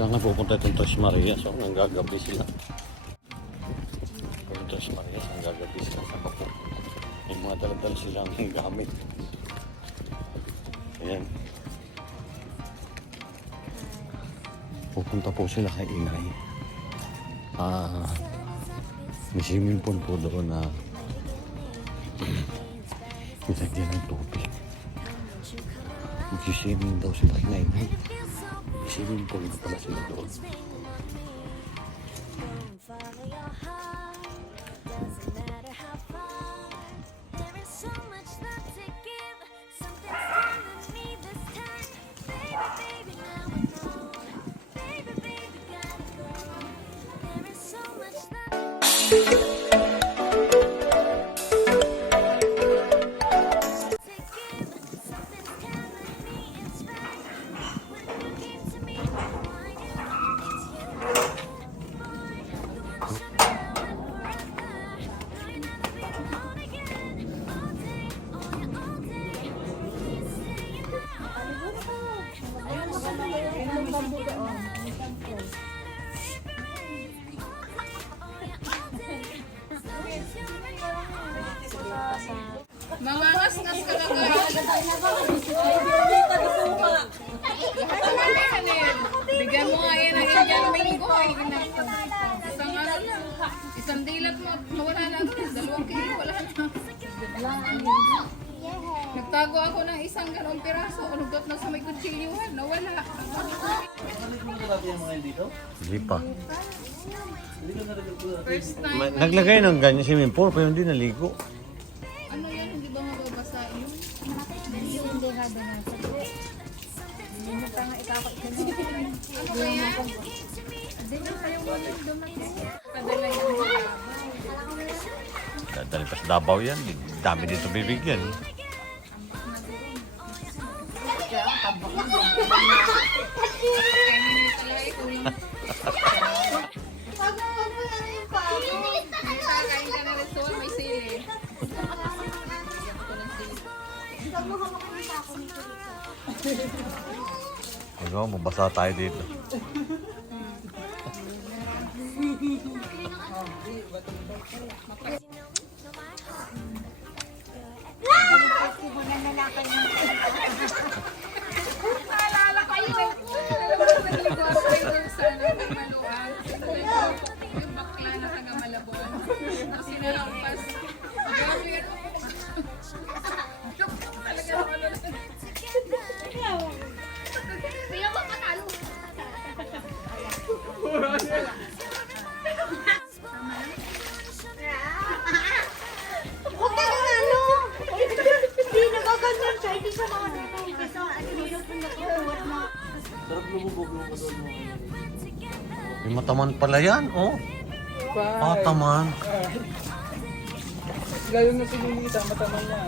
Saan nga pupunta itong Tos Maria? So, hanggang gagabi sila. Itong Tos Maria, hanggang gagabi sila sa papo. May mga daladal silang gamit. Ayan. Pupunta po sila kay Inay. Ah, may swimming pool po doon na nilagyan ng tubig. Mag-swimming daw sila kay Inay. May swimming pool na pala sila doon. Follow Mangangas-ngas ka lang. Bigyan mo nga yan ang mango. ay, Isang ano lang. Isang dilat mo. Nawala na agad. Dalawang kilo. Wala na. Nagtago ako ng isang ganong piraso. Unugot na sa may kutsilyuhan. Nawala. Hindi pa. First time. Ma- Naglagay ng ganyan swimming pool pero hindi naligo. Ano yan? Hindi ba mababasa yun? Ano ba yan? Padala yan. Dahil pa sa Davao yan, dami dito bibigyan. Mabasa tayo dito. Naalala ko May mataman pala yan, oh. Mataman. Gayong na sinilita, mataman niya.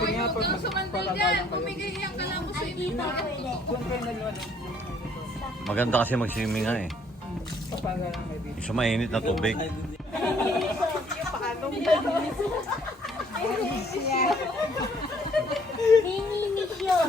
Hoy, huwag kang sumandal dyan. Bumigay iyang kalamo sa inyo. Kayo Maganda kasi mag-swimming nga eh. papaga lang may bibig. Sa mainit na tubig. Nininis yun.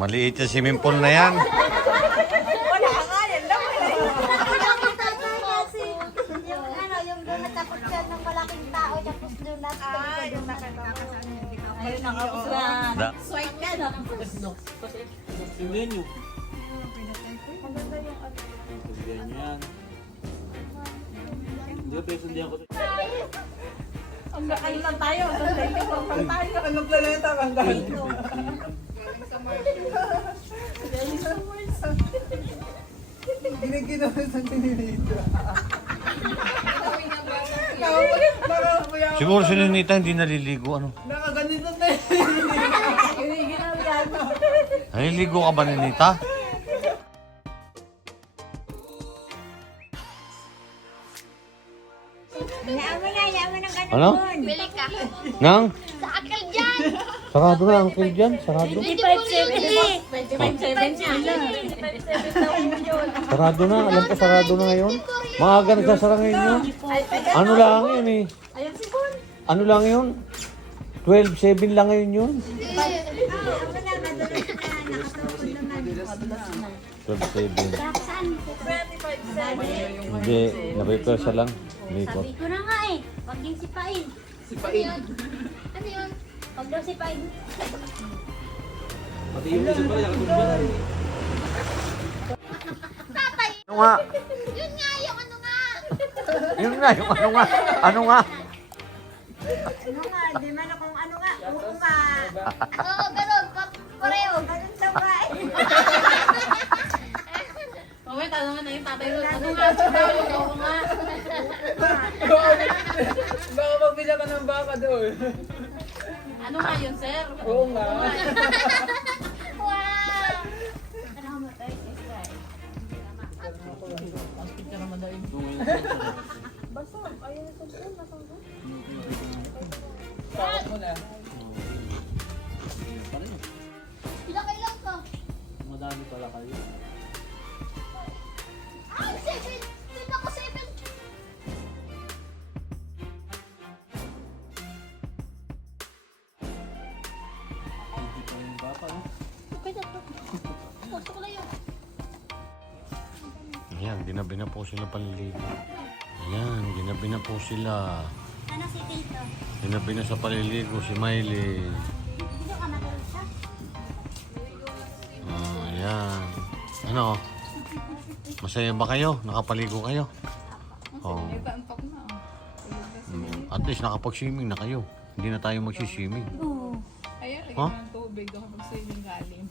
Maliit yung swimming pool na yan. Yung tatay kasi, yung ano, yung donut tapos yan ng malaking tao, tapos donut. Yung Ayun ang ako sa... Da- Swipe ka na. Menu. Ganyan. Hindi ko hindi ako. Ang ano lang tayo, ang tayo. Anong planeta Giniginawa sa tinilita. Siguro si Ninita hindi naliligo, ano? Nakaganito na eh. Naliligo ka ba, Ninita? Ano? Bili ka. Nang? Sa akal dyan. Sarado na, uncle dyan. Sarado. 25-7. Sarado na. Alam ko sarado na ngayon. Maaga nagsasara ngayon yun. Ano lang yun eh. Ano lang yun? 12-7 lang ngayon yun. 12-7. Hindi, na-prepare siya lang. Sabi ko na nga eh, wag yung sipain. Sipain. Ano yun? Wag daw sipain. Pati yung pala, nakatumba. Tatay. Ano nga? Yun nga yung ano nga. Yun nga, yung ano nga. Ano nga? Ano nga, di man kung ano nga, oo nga. Oo, ganun. Pa- Pareho. Ganun daw nga eh. Mamaya tanongan na yung tatay. Ano nga? Oo nga. Ano nga yun, sir? Oo nga. Ayan, ginabi na po sila paliligo. Ayan, ginabi na po sila. Ano si Tito? Ginabi na sa paliligo si Miley. Dito ka matulog siya? Oh, ayan. Ano? Masaya ba kayo? Nakapaligo kayo? Oh. Mm, At least nakapag-swimming na kayo. Hindi na tayo mag-swimming. Oo. Ayun, lagyan Huh? ng tubig. Ako mag-swimming galing.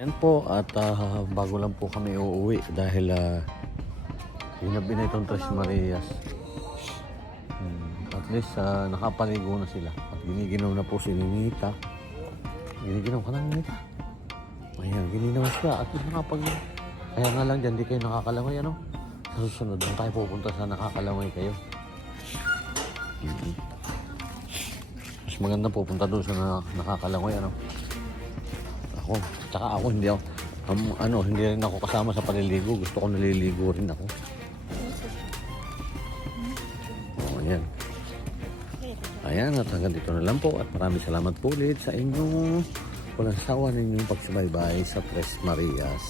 Yan po at ah, bago lang po kami uuwi dahil uh, ginabi na itong Tres Marias. Hmm, at least ah, nakapaligo na sila at giniginaw na po si Ninita. Giniginaw ka na Ninita. Ayan, gininaw siya at least nakapag... Kaya nga lang dyan, di kayo nakakalaway ano? Sa susunod lang tayo pupunta sa nakakalaway kayo. Mhm. Mas maganda pupunta doon sa na, nakakalaway ano? Ako, tsaka ako hindi ako, um, ano, hindi rin ako kasama sa paliligo. Gusto ko naliligo rin ako. Ayan. Ayan, at hanggang dito na lang po. At maraming salamat po ulit sa inyong walang sawa ninyong pagsubaybay sa Tres Marias.